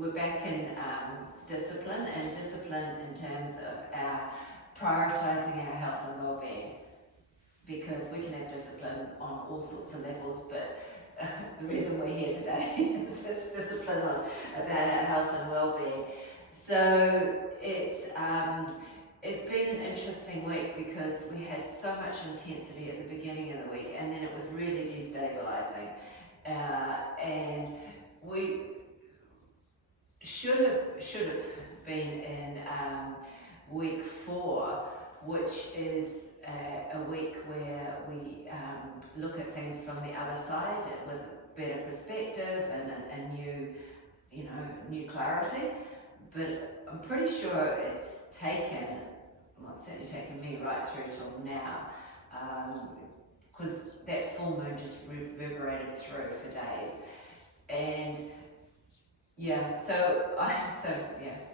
we're back in discipline, and discipline in terms of our prioritising our health and well-being, because we can have discipline on all sorts of levels, but the reason we're here today is it's discipline about our health and well-being. So it's been an interesting week because we had so much intensity at the beginning of the week, and then it was really destabilizing, and we should have been in week 4, which is a week where we look at things from the other side with better perspective and new clarity. But I'm pretty sure it's certainly taken me right through till now, because that full moon just reverberated through for days. And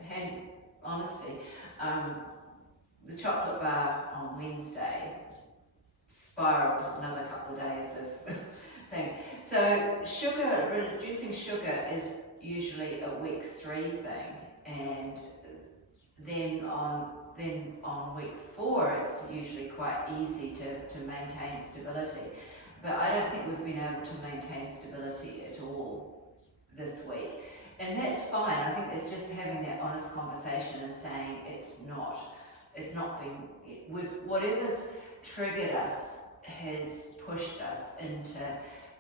hand honesty, the chocolate bar on Wednesday spiraled another couple of days of thing. So reducing sugar is usually a week 3 thing, and then on week 4 it's usually quite easy to maintain stability. But I don't think we've been able to maintain stability at all this week. And that's fine. I think it's just having that honest conversation and saying it's not been, whatever's triggered us has pushed us into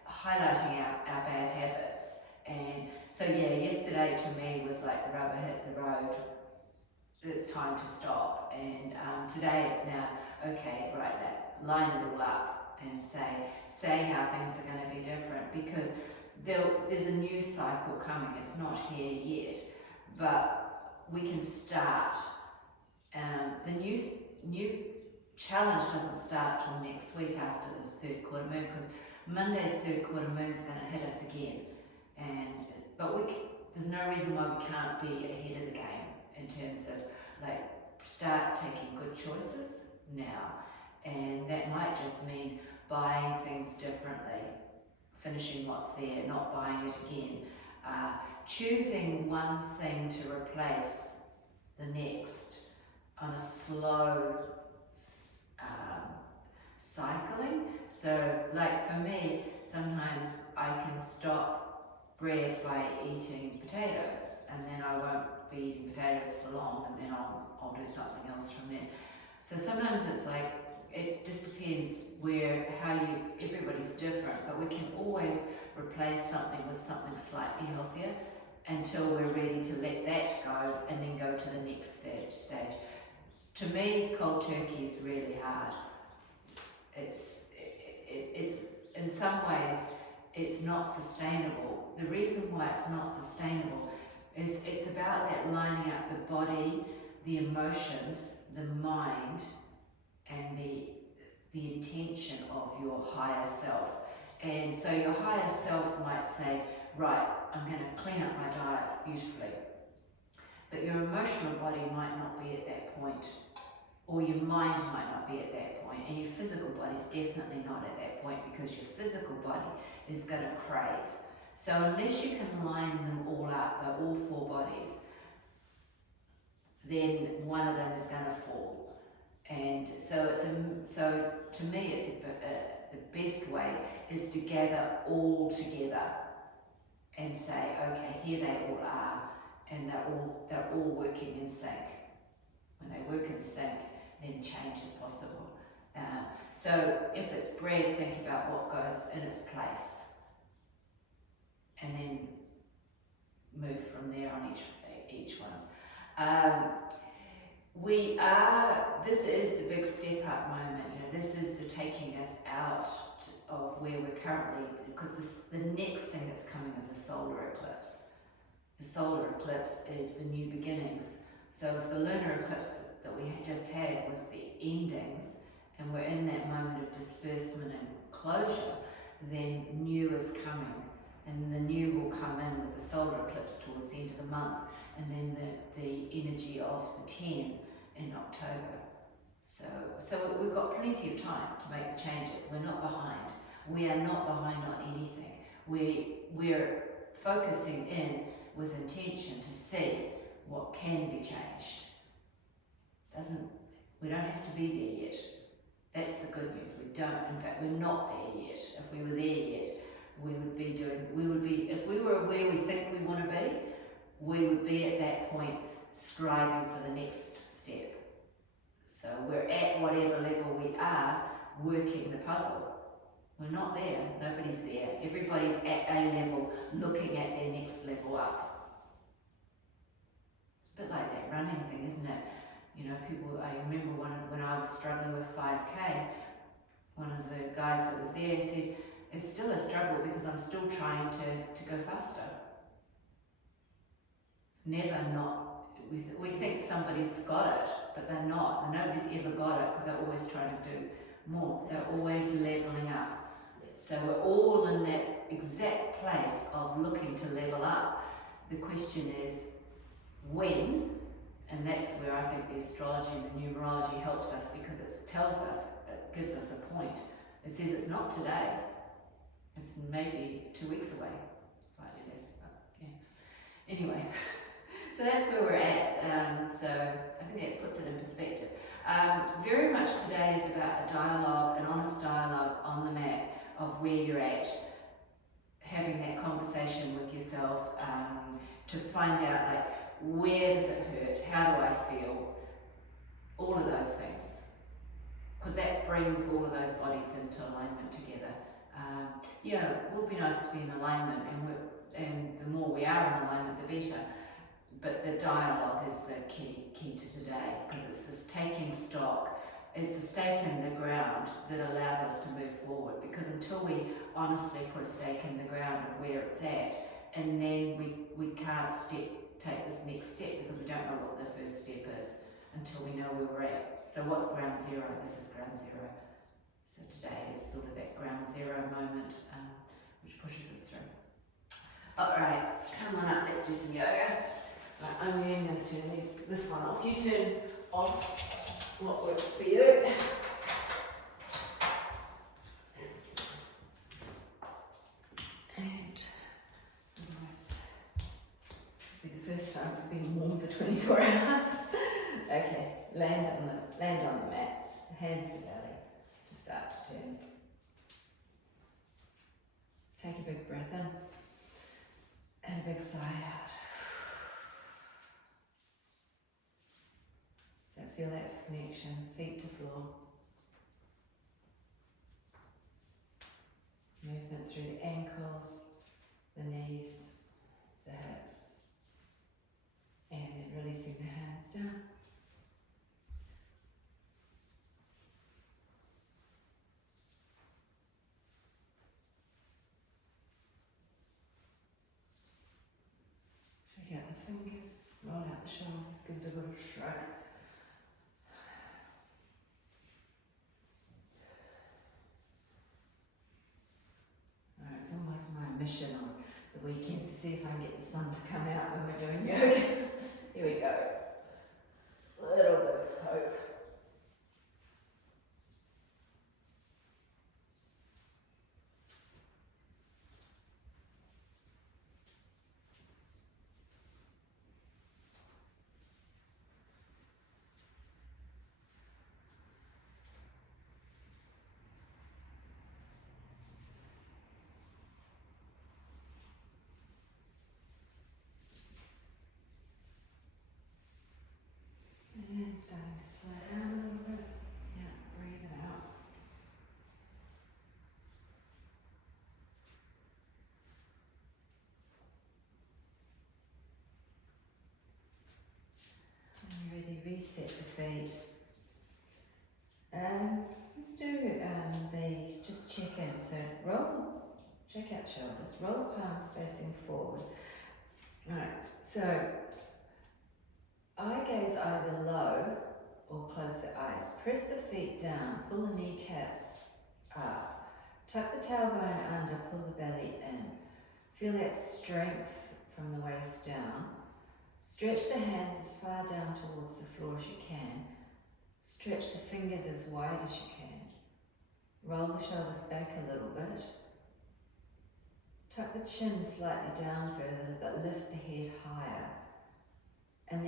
highlighting our bad habits. And so yesterday to me was like the rubber hit the road. It's time to stop. And today it's now, okay, right, line it all up and say how things are going to be different, because there's a new cycle coming. It's not here yet, but we can start. The new challenge doesn't start till next week after the 3rd quarter moon, because Monday's 3rd quarter moon is going to hit us again. But there's no reason why we can't be ahead of the game in terms of start taking good choices now, and that might just mean buying things differently, finishing what's there, not buying it again, choosing one thing to replace the next on a slow cycling. So for me, sometimes I can stop bread by eating potatoes, and then I won't be eating potatoes for long, and then I'll do something else from there. So sometimes it's it just depends everybody's different, but we can always replace something with something slightly healthier until we're ready to let that go and then go to the next stage. To me, cold turkey is really hard. It's in some ways it's not sustainable. The reason why it's not sustainable is it's about that lining up the body, the emotions, the mind, and the intention of your higher self. And so your higher self might say, right, I'm going to clean up my diet beautifully. But your emotional body might not be at that point, or your mind might not be at that point, and your physical body's definitely not at that point, because your physical body is going to crave. So unless you can line them all up, all 4 bodies, then one of them is going to fall. And so to me, it's the best way is to gather all together and say, okay, here they all are, and they're all working in sync. When they work in sync, then change is possible. So if it's bread, think about what goes in its place, and then move from there on each one's. This is the big step up moment. This is the taking us out of where we're currently, because the next thing that's coming is a solar eclipse. The solar eclipse is the new beginnings. So if the lunar eclipse that we just had was the endings, and we're in that moment of disbursement and closure, then new is coming. And the new will come in with the solar eclipse towards the end of the month, and then the energy of the 10 in October. So we've got plenty of time to make the changes. We're not behind. We are not behind on anything. We're focusing in with intention see what can be changed. We don't have to be there yet. That's the good news. We don't. In fact, we're not there yet. If we were there yet, if we were where we think we want to be, we would be at that point striving for the next step. So we're at whatever level we are working the puzzle. We're not there. Nobody's there. Everybody's at a level looking at their next level up. It's a bit like that running thing, isn't it? You know, I remember when I was struggling with 5K, one of the guys that was there said, it's still a struggle because I'm still trying to go faster. It's never not, we think somebody's got it, but they're not. Nobody's ever got it because they're always trying to do more. They're always leveling up. So we're all in that exact place of looking to level up. The question is, when? And that's where I think the astrology and the numerology helps us, because it tells us, it gives us a point. It says it's not today, it's maybe 2 weeks away, slightly less, but yeah. Anyway, so that's where we're at. So I think that puts it in perspective. Very much today is about a dialogue, an honest dialogue on the mat of where you're at, having that conversation with yourself to find out, like, where does it hurt? How do I feel? All of those things. Because that brings all of those bodies into alignment together. Yeah, it would be nice to be in alignment, and the more we are in alignment, the better. But the dialogue is the key to today, because it's this taking stock, it's the stake in the ground that allows us to move forward. Because until we honestly put a stake in the ground of where it's at, and then we can't take this next step, because we don't know what the first step is until we know where we're at. So what's ground zero? This is ground zero. So today is sort of that ground zero moment which pushes us through. Alright, come on up, let's do some yoga. Right, I'm going to turn this one off. You turn off what works for you. First time for being warm for 24 hours. Okay, land on the mats, hands to belly to start to turn. Take a big breath in and a big sigh out. So feel that connection, feet to floor. Movement through the ankles, the knees, the hips. And then releasing the hands down. Shake out the fingers, roll out the shoulders, give it a little shrug. Alright, it's almost my mission on the weekends to see if I can get the sun to come out when we're doing yoga. Here we go. A little bit of hope. And starting to slow down a little bit. Yeah, breathe it out. When you're ready, reset the feet. Let's do just check in. So check out shoulders, roll palms facing forward. Alright, so eye gaze either low or close the eyes. Press the feet down, pull the kneecaps up. Tuck the tailbone under, pull the belly in. Feel that strength from the waist down. Stretch the hands as far down towards the floor as you can. Stretch the fingers as wide as you can. Roll the shoulders back a little bit. Tuck the chin slightly down further, but lift the head higher.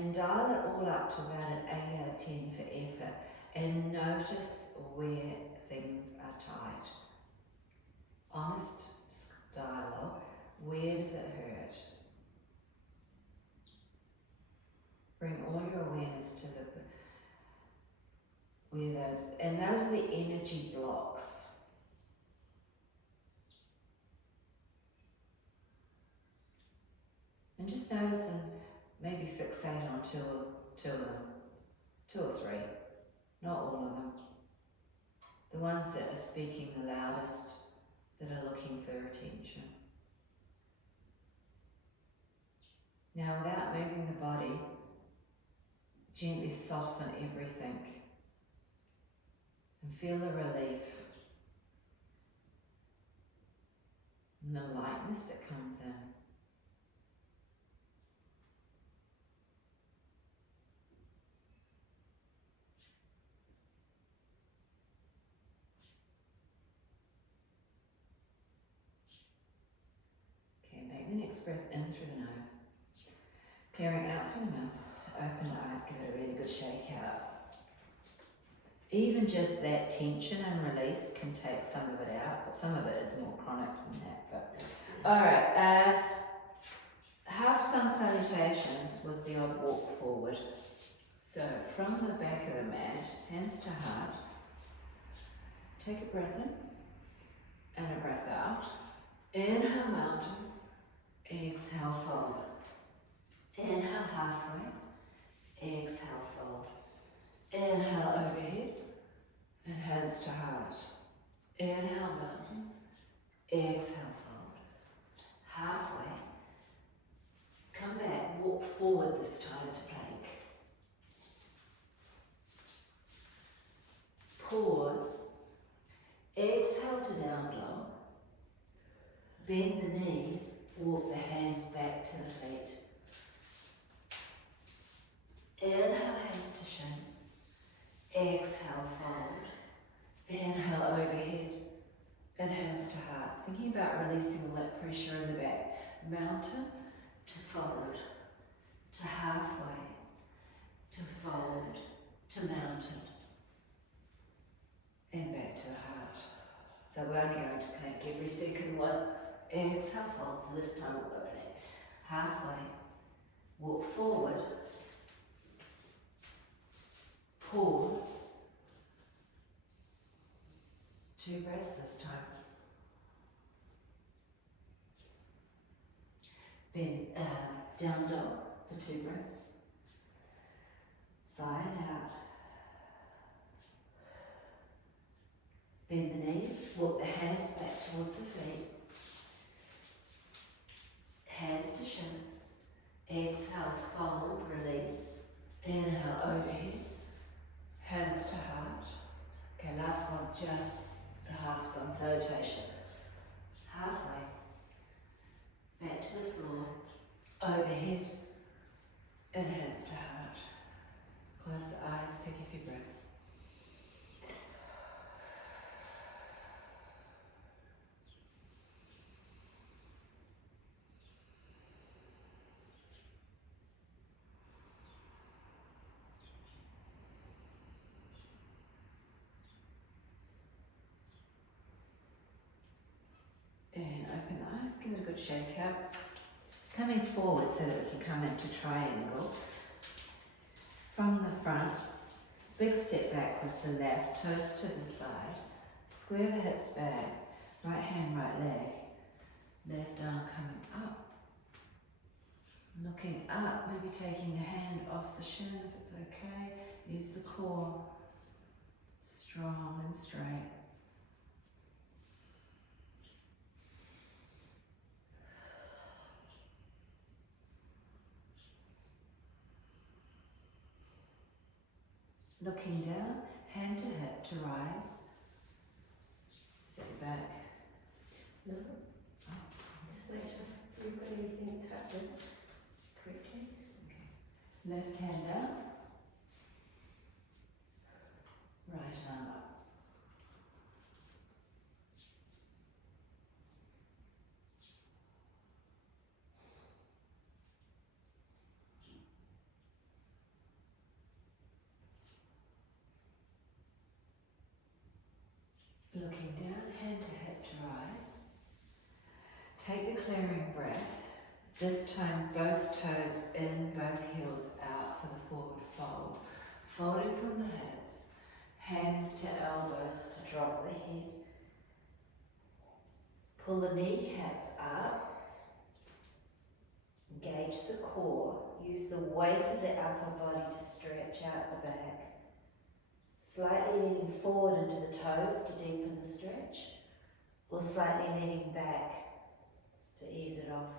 then dial it all up to about an 8 out of 10 for effort, and notice where things are tight. Honest dialogue. Where does it hurt? Bring all your awareness to those are the energy blocks. And just notice and maybe fixate on two of them, 2 or 3, not all of them. The ones that are speaking the loudest, that are looking for attention. Now, without moving the body, gently soften everything and feel the relief and the lightness that comes in. Okay, make the next breath in through the nose, clearing out through the mouth. Open the eyes, give it a really good shake out. Even just that tension and release can take some of it out, but some of it is more chronic than that. But alright, half sun salutations with the odd walk forward. So from the back of the mat, hands to heart, take a breath in and a breath out. Inhale mountain, exhale fold. Inhale halfway, exhale fold. Inhale overhead and hands to heart. Inhale mountain, exhale fold. Halfway. Come back, walk forward this time to plank. Pause. Exhale to down dog. Bend the knees, walk the hands back to the feet. Inhale hands to shins. Exhale fold. Inhale overhead and hands to heart. Thinking about releasing all that pressure in the back. Mountain to fold, to halfway, to fold, to mountain, and back to the heart. So we're only going to plank every second one. Exhale, fold, so this time we'll open it. Halfway, walk forward, pause, 2 breaths this time. Bend, down dog for 2 breaths. Sigh it out. Bend the knees, walk the hands back towards the feet. Hands to shins. Exhale, fold, release. Inhale, overhead. Hands to heart. Okay, last one, just the half sun salutation. Halfway. Back to the floor. Overhead. And hands to heart. Close the eyes, take a few breaths. And open the eyes, give it a good shake out. Coming forward so that we can come into triangle. From the front, big step back with the left, toes to the side. Square the hips back, right hand, right leg. Left arm coming up. Looking up, maybe taking the hand off the shin if it's okay. Use the core, strong and straight. Looking down, hand to hip to rise. Sit your back. No. Oh. Just make sure you've got anything tucked in quickly. Okay. Left hand down. Right arm up. Looking down, hand to hip to rise. Take the clearing breath. This time both toes in, both heels out for the forward fold. Folding from the hips, hands to elbows to drop the head. Pull the kneecaps up. Engage the core. Use the weight of the upper body to stretch out the back. Slightly leaning forward into the toes to deepen the stretch, or slightly leaning back to ease it off.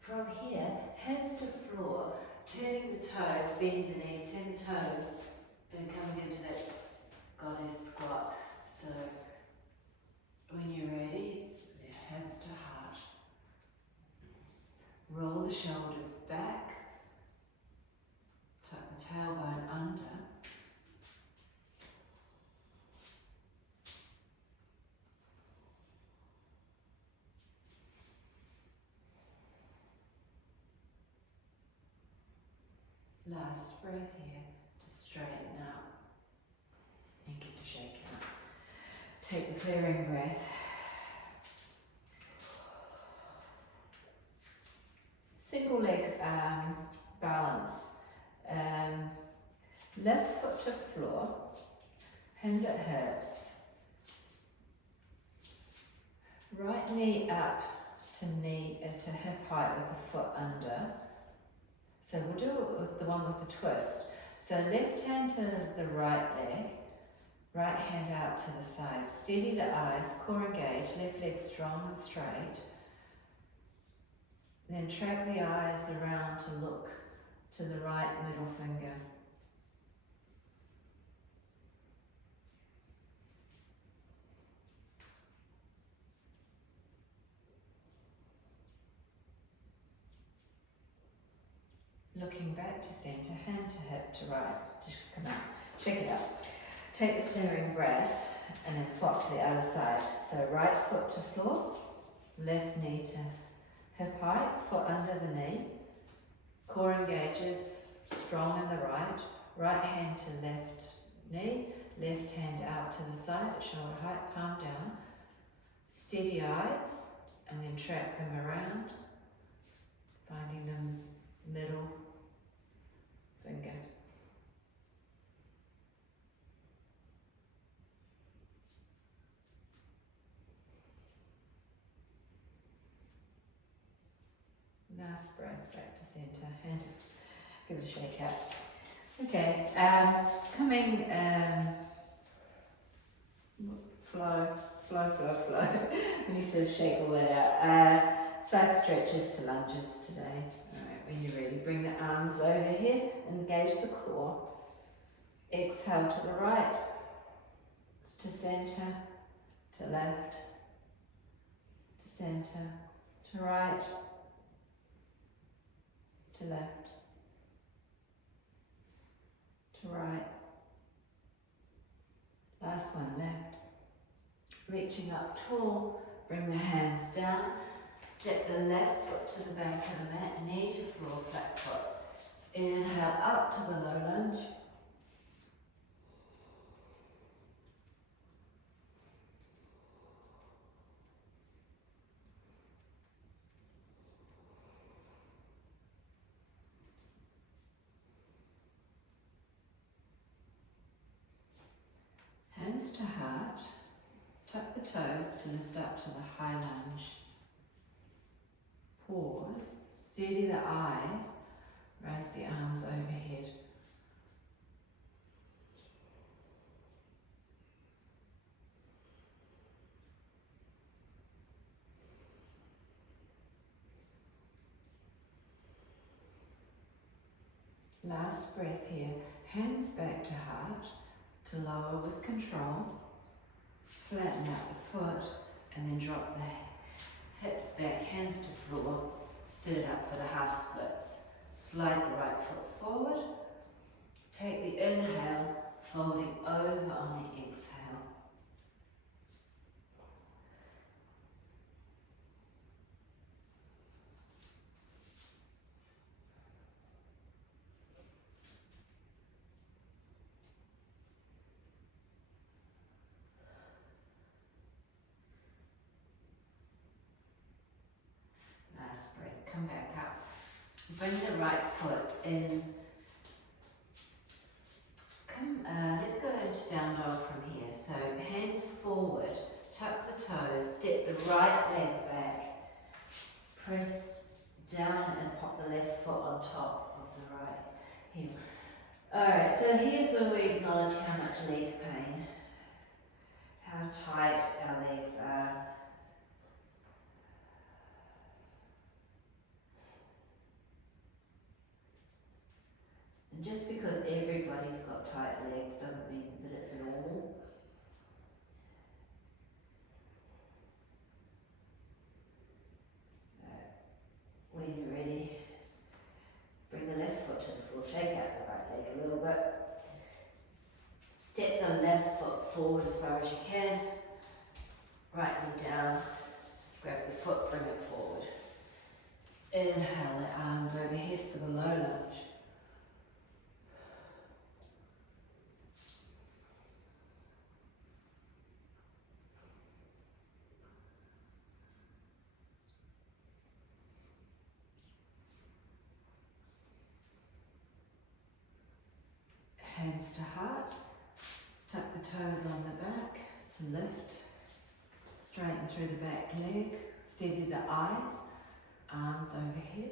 From here, hands to floor, turning the toes, bending the knees, turn the toes, and coming into that goddess squat. So, when you're ready, hands to heart. Roll the shoulders back, tuck the tailbone under. Last breath here to straighten up and get to shake out. Take the clearing breath. Single leg balance. Left foot to floor, hands at hips. Right knee up to hip height with the foot under. So we'll do it with the one with the twist. So left hand to the right leg, right hand out to the side. Steady the eyes, core engage, left leg strong and straight. Then track the eyes around to look to the right middle finger. Looking back to centre, hand to hip to right, to come out. Check it out. Take the clearing breath and then swap to the other side. So right foot to floor, left knee to hip height, foot under the knee. Core engages, strong in the right. Right hand to left knee, left hand out to the side at shoulder height, palm down. Steady eyes and then track them around, finding them middle finger. Last breath back to centre, hand to give it a shake out. Okay, coming flow. We need to shake all that out. Side stretches to lunges today. Alright, when you're ready, bring the arms overhead, engage the core. Exhale to the right, to centre, to left, to centre, to right, to left, to right. Last one, left. Reaching up tall, bring the hands down. Step the left foot to the back of the mat, knee to floor, flat foot. Inhale up to the low lunge. Hands to heart. Tuck the toes to lift up to the high lunge. Pause, steady the eyes, raise the arms overhead. Last breath here, hands back to heart, to lower with control. Flatten out the foot and then drop the hips back, hands to floor. Set it up for the half splits. Slide the right foot forward. Take the inhale, folding over on the exhale. Bring the right foot in. Let's go into down dog from here. So hands forward, tuck the toes, step the right leg back, press down and pop the left foot on top of the right heel. Alright, so here's where we acknowledge how much leg pain, how tight our legs are. And just because everybody's got tight legs doesn't mean that it's normal. When you're ready, bring the left foot to the floor, shake out the right leg a little bit. Step the left foot forward as far as you can. Right knee down, grab the foot, bring it forward. Inhale, the arms overhead for the low lunge. Hands to heart, tuck the toes on the back to lift, straighten through the back leg, steady the eyes, arms overhead.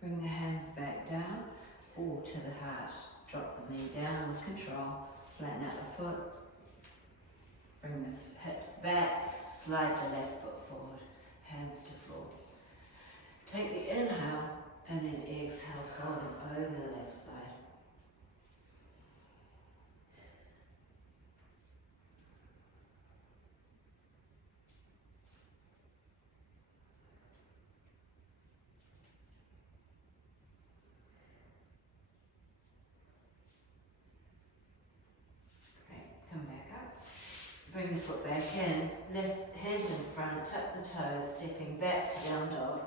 Bring the hands back down or to the heart. Drop the knee down with control, flatten out the foot, bring the hips back, slide the left foot forward, hands to floor. Take the inhale and then exhale, folding over the left side. Come back up, bring the foot back in, left hands in front, tuck the toes, stepping back to down dog,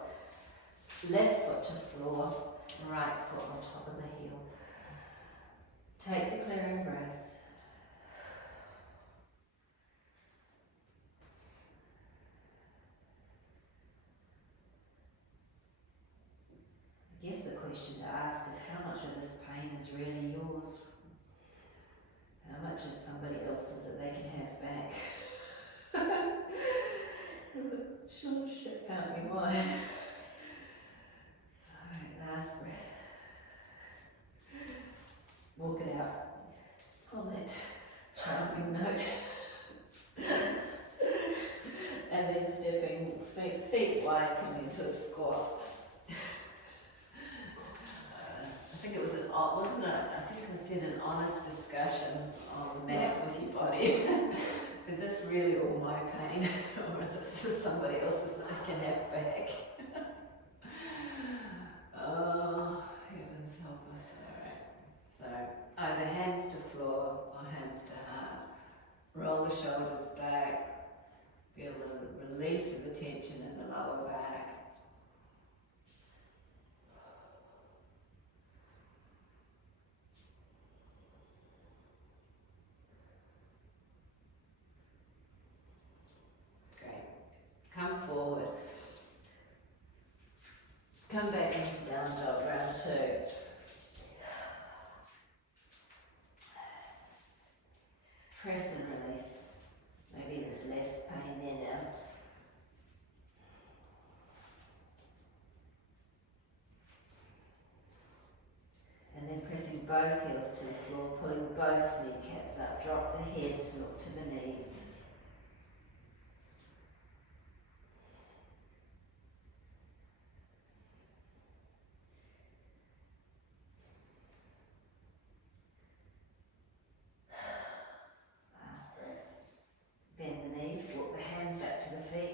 left foot to floor, right foot on top of the heel. Take the clearing breaths. I guess the question to ask is how much of this pain is really yours? How much is somebody else's that they can have back? Sure shit can't be mine. Alright, last breath. Walk it out on that charming note. And then stepping feet wide, coming into a squat. I think it was wasn't it? I think it said an honest discussion on the mat with your body. Is this really all my pain, or is this just somebody else's that I can have back? Oh, heavens help us. Alright, so either hands to floor or hands to heart. Roll the shoulders back, feel the release of the tension in the lower back. Come forward. Come back into down dog, round two. Press and release. Maybe there's less pain there now. And then pressing both heels to the floor, pulling both kneecaps up. Drop the head, look to the knees.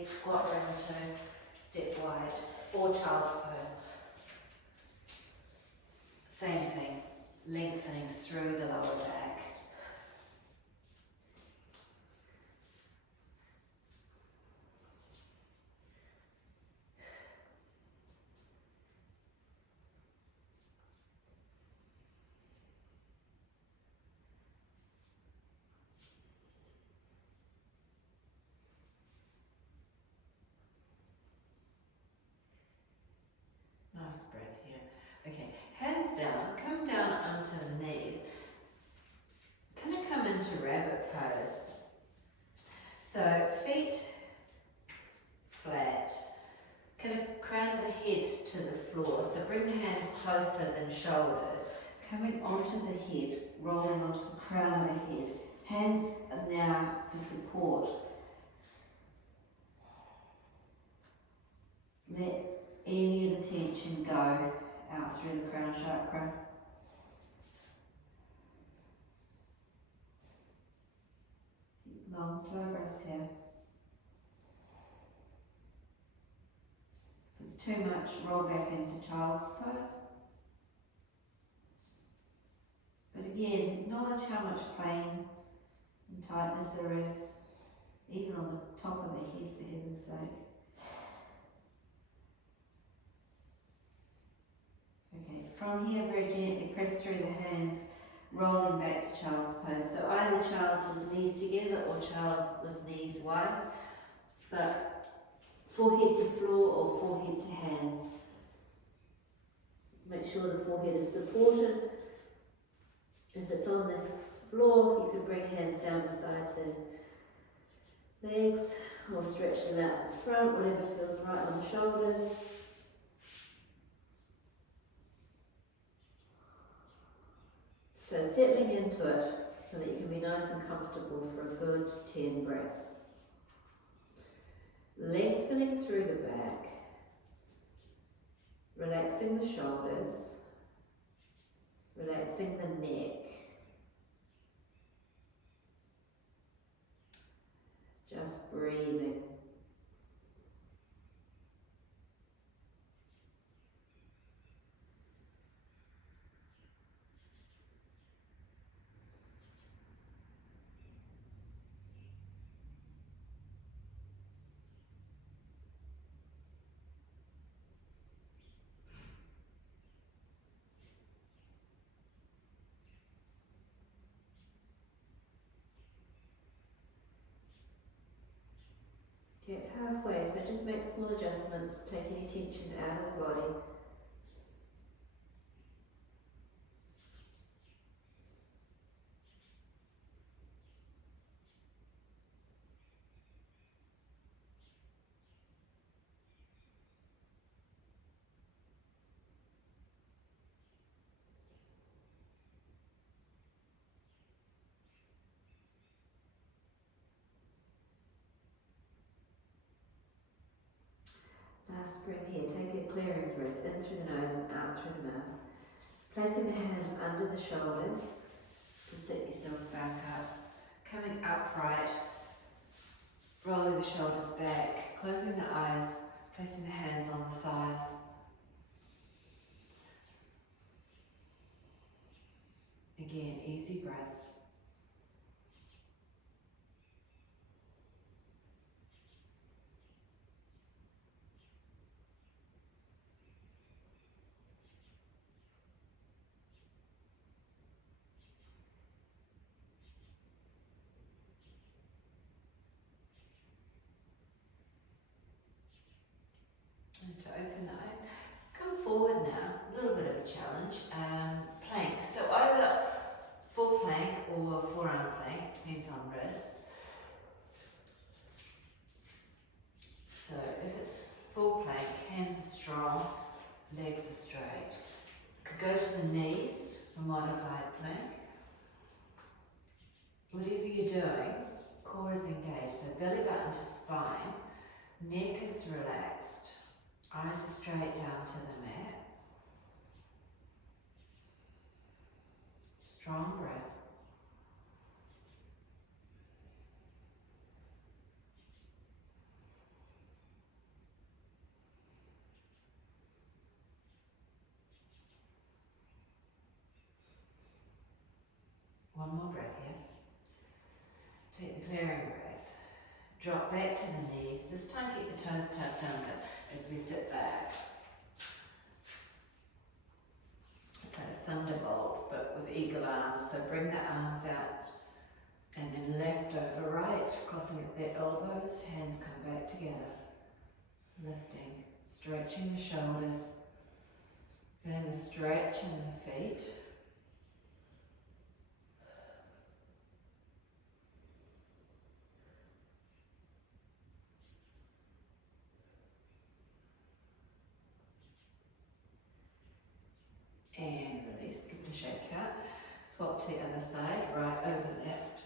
Squat round two, step wide, or child's pose. Same thing, lengthening through the lower back. shoulders. So bring the hands closer than shoulders, coming onto the head, rolling onto the crown of the head. Hands are now for support. Let any of the tension go out through the crown chakra. Long, slow breaths here. If it's too much, roll back into child's pose. But again, acknowledge how much pain and tightness there is, even on the top of the head, for heaven's sake. Okay, from here, very gently press through the hands, rolling back to child's pose. So either child's with knees together or child with knees wide, but forehead to floor or forehead to hands. Make sure the forehead is supported. If it's on the floor, you can bring hands down beside the legs or stretch them out in front, whatever feels right on the shoulders. So settling into it so that you can be nice and comfortable for a good 10 breaths. Lengthening through the back, relaxing the shoulders, relaxing the neck. Just breathing. Okay, it's halfway, so just make small adjustments, take any tension out of the body. Last breath here, take a clearing breath in through the nose and out through the mouth. Placing the hands under the shoulders to sit yourself back up. Coming upright, rolling the shoulders back, closing the eyes, placing the hands on the thighs. Again, easy breaths. And to open the eyes, come forward now, a little bit of a challenge, plank. So either full plank or forearm plank, depends on wrists. So if it's full plank, hands are strong, legs are straight. Could go to the knees for modified plank. Whatever you're doing, core is engaged, so belly button to spine, neck is relaxed, eyes are straight down to the mat. Strong breath. One more breath here. Take the clearing breath. Drop back to the knees. This time keep the toes tucked under as we sit back. So thunderbolt, but with eagle arms. So bring the arms out and then left over right, crossing at the elbows, hands come back together. Lifting, stretching the shoulders, feeling the stretch in the feet. out. Swap to the other side, right over left.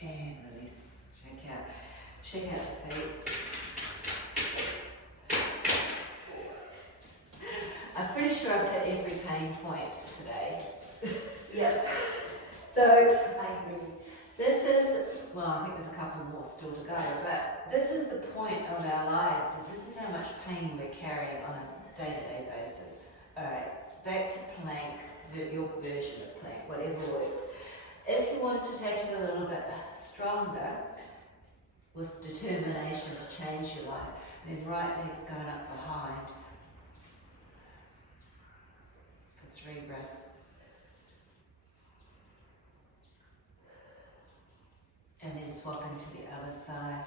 And release, shake out the feet. I'm pretty sure I've hit every pain point today. Yep. So, I agree. This is, well, I think there's a couple more still to go, but this is the point of our lives, is this is how much pain we're carrying on a day-to-day basis. Alright, back to plank, your version of plank, whatever works. If you wanted to take it a little bit stronger, with determination to change your life, then right leg's going up behind for 3 breaths. And then swapping to the other side.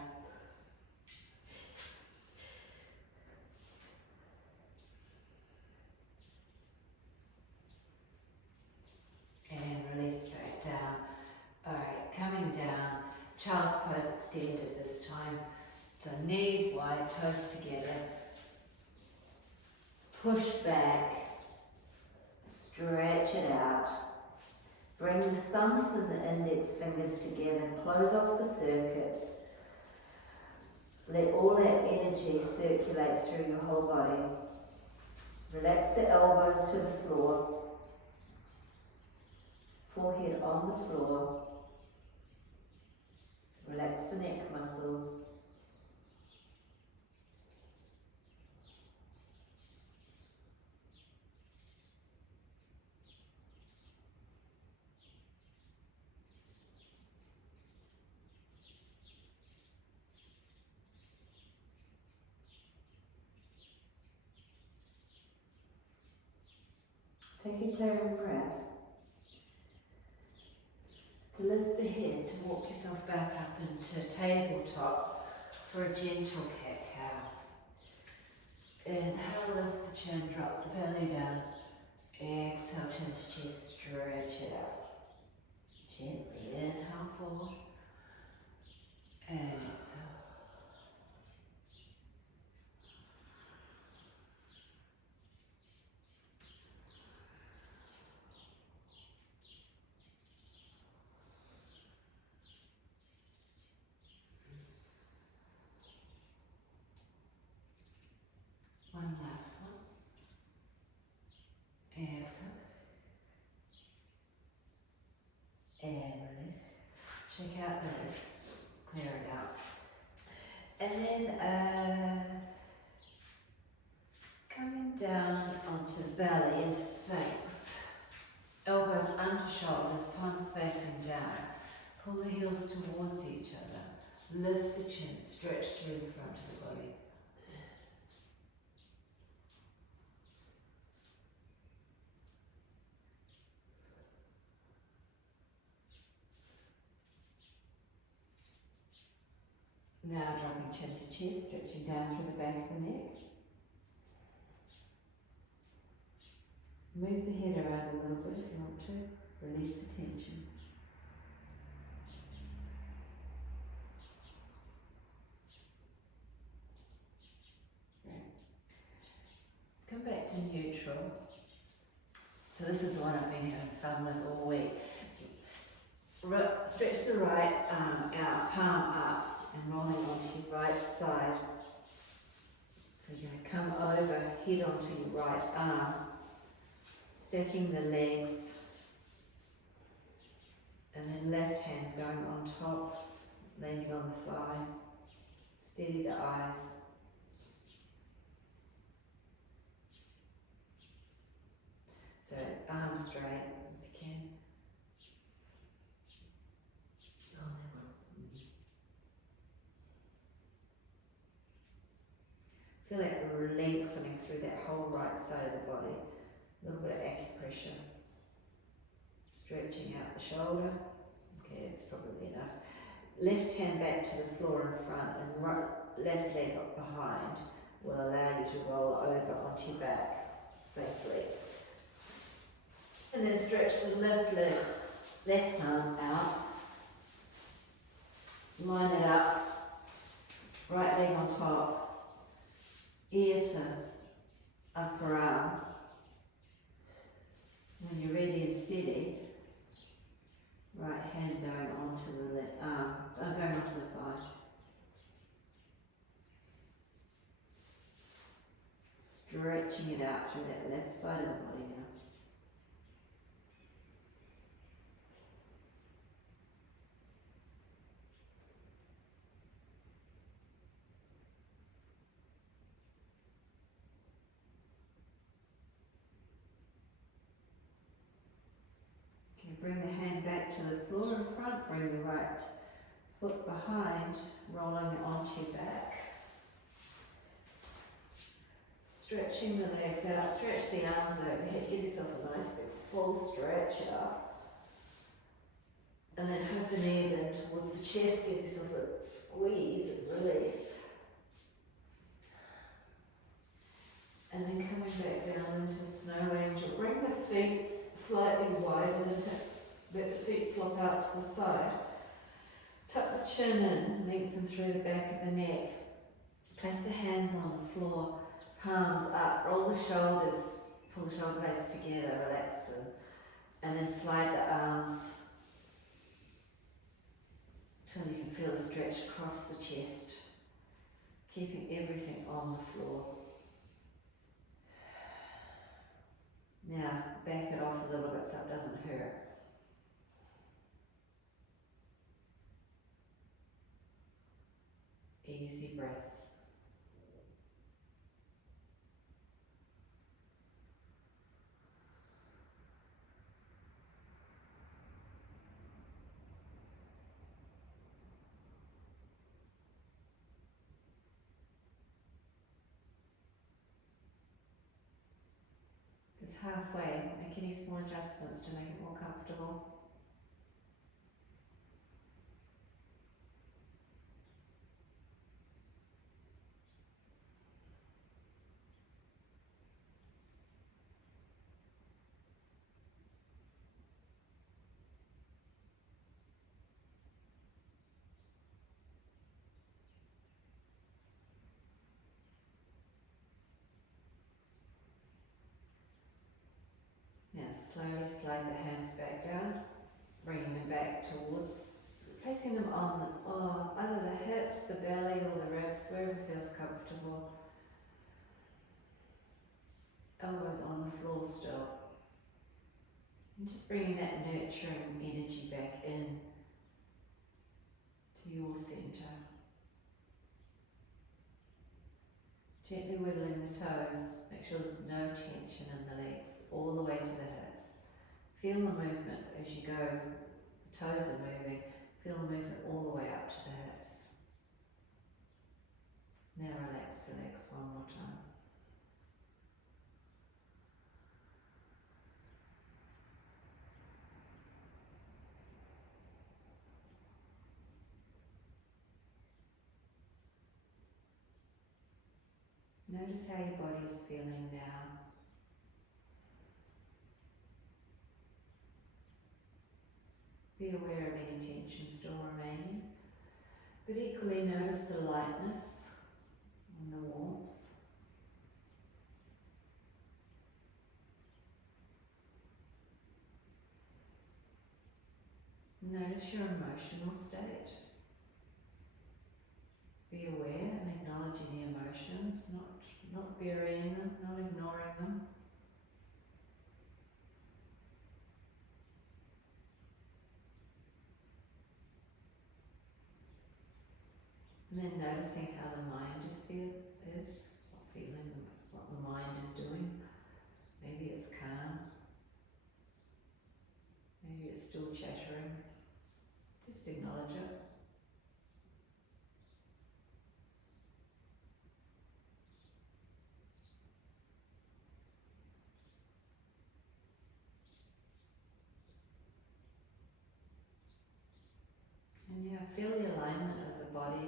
And release straight down. Alright, coming down, child's pose extended this time. So knees wide, toes together. Push back, stretch it out. Bring the thumbs and the index fingers together, close off the circuits. Let all that energy circulate through your whole body. Relax the elbows to the floor. Forehead on the floor. Relax the neck muscles. Take a clearing breath. To lift the head, to walk yourself back up into tabletop for a gentle cat-cow. Inhale, lift the chin, drop the belly down. Exhale, chin to chest, stretch it out. Gently inhale forward. And exhale. One last one. Exhale. And release. Shake out the wrists. Clear it out. And then coming down onto the belly into Sphinx. Elbows under shoulders, palms facing down. Pull the heels towards each other. Lift the chin, stretch through the front of the body. Now dropping chin to chest, stretching down through the back of the neck. Move the head around a little bit if you want to. Release the tension. Right. Come back to neutral. So this is the one I've been having fun with all week. Stretch the right arm out, palm up. And rolling onto your right side. So you're going to come over, head onto your right arm, stacking the legs, and then left hand's going on top, landing on the thigh. Steady the eyes. So arm straight if you can. Feel it lengthening through that whole right side of the body. A little bit of acupressure. Stretching out the shoulder. Okay, that's probably enough. Left hand back to the floor in front and right, left leg up behind. will allow you to roll over onto your back safely. And then stretch the left leg, left arm out. Line it up, right leg on top, ear to upper arm. When you're ready and steady, right hand going onto the left arm, going onto the thigh. Stretching it out through that left side of the body now. Bring the hand back to the floor in front, bring the right foot behind, rolling it onto your back. Stretching the legs out, stretch the arms overhead, give yourself a nice big full stretch out. And then hook the knees in towards the chest, give yourself a squeeze and release. And then coming back down into snow angel, bring the feet slightly wider and let the feet flop out to the side. Tuck the chin in, lengthen through the back of the neck. Place the hands on the floor, palms up, roll the shoulders, pull the shoulder blades together, relax them. And then slide the arms till you can feel a stretch across the chest, keeping everything on the floor. Now, back it off a little bit so it doesn't hurt. Easy breaths. Because halfway, make any small adjustments to make it more comfortable. Now slowly slide the hands back down, bringing them back towards, placing them on the, either the hips, the belly or the ribs, wherever feels comfortable. Elbows on the floor still. And just bringing that nurturing energy back in to your centre. Gently wiggling the toes, make sure there's no tension in the legs, all the way to the hips. Feel the movement as you go, the toes are moving, feel the movement all the way up to the hips. Now relax the legs one more time. Notice how your body is feeling now. Be aware of any tension still remaining, but equally notice the lightness and the warmth. Notice your emotional state. Be aware and acknowledging the emotions, not burying them, not ignoring them. And then noticing how the mind is feeling what the mind is doing. Maybe it's calm. Maybe it's still chattering. Just acknowledge it. And feel the alignment of the body,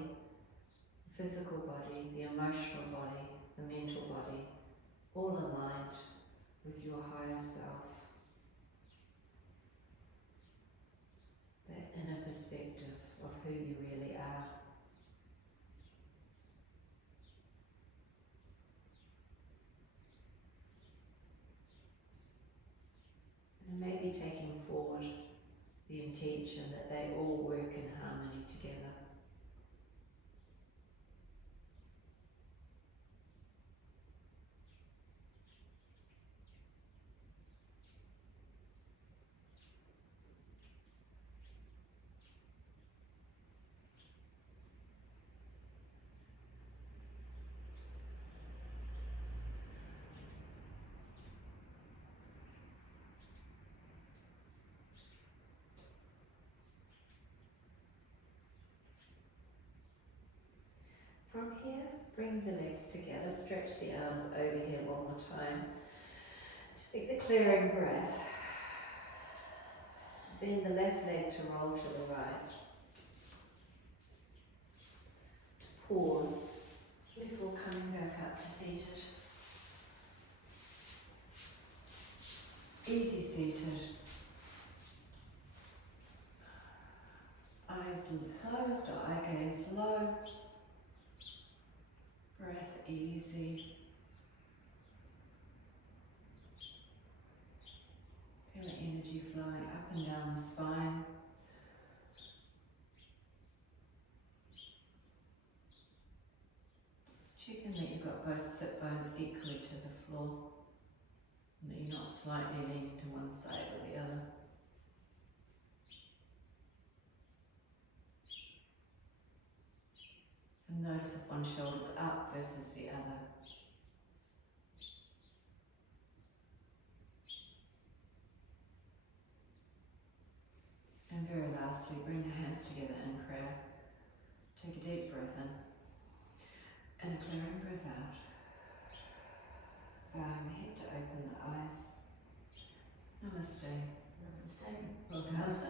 the physical body, the emotional body, the mental body, all aligned with your higher self. That inner perspective of who you really are. And maybe taking forward the intention that they all work in harmony together. From here, bring the legs together, stretch the arms over here one more time. Take the clearing breath. Bend the left leg to roll to the right. To pause before coming back up to seated. Easy seated. Eyes closed or eye gaze low. Breath easy. Feel the energy flowing up and down the spine. Check in that you've got both sit bones equally to the floor, and that you're not slightly leaning to one side or the other. And notice if one shoulder's up versus the other. And very lastly, bring the hands together in prayer. Take a deep breath in and a clearing breath out. Bowing the head to open the eyes. Namaste. Namaste. Well done.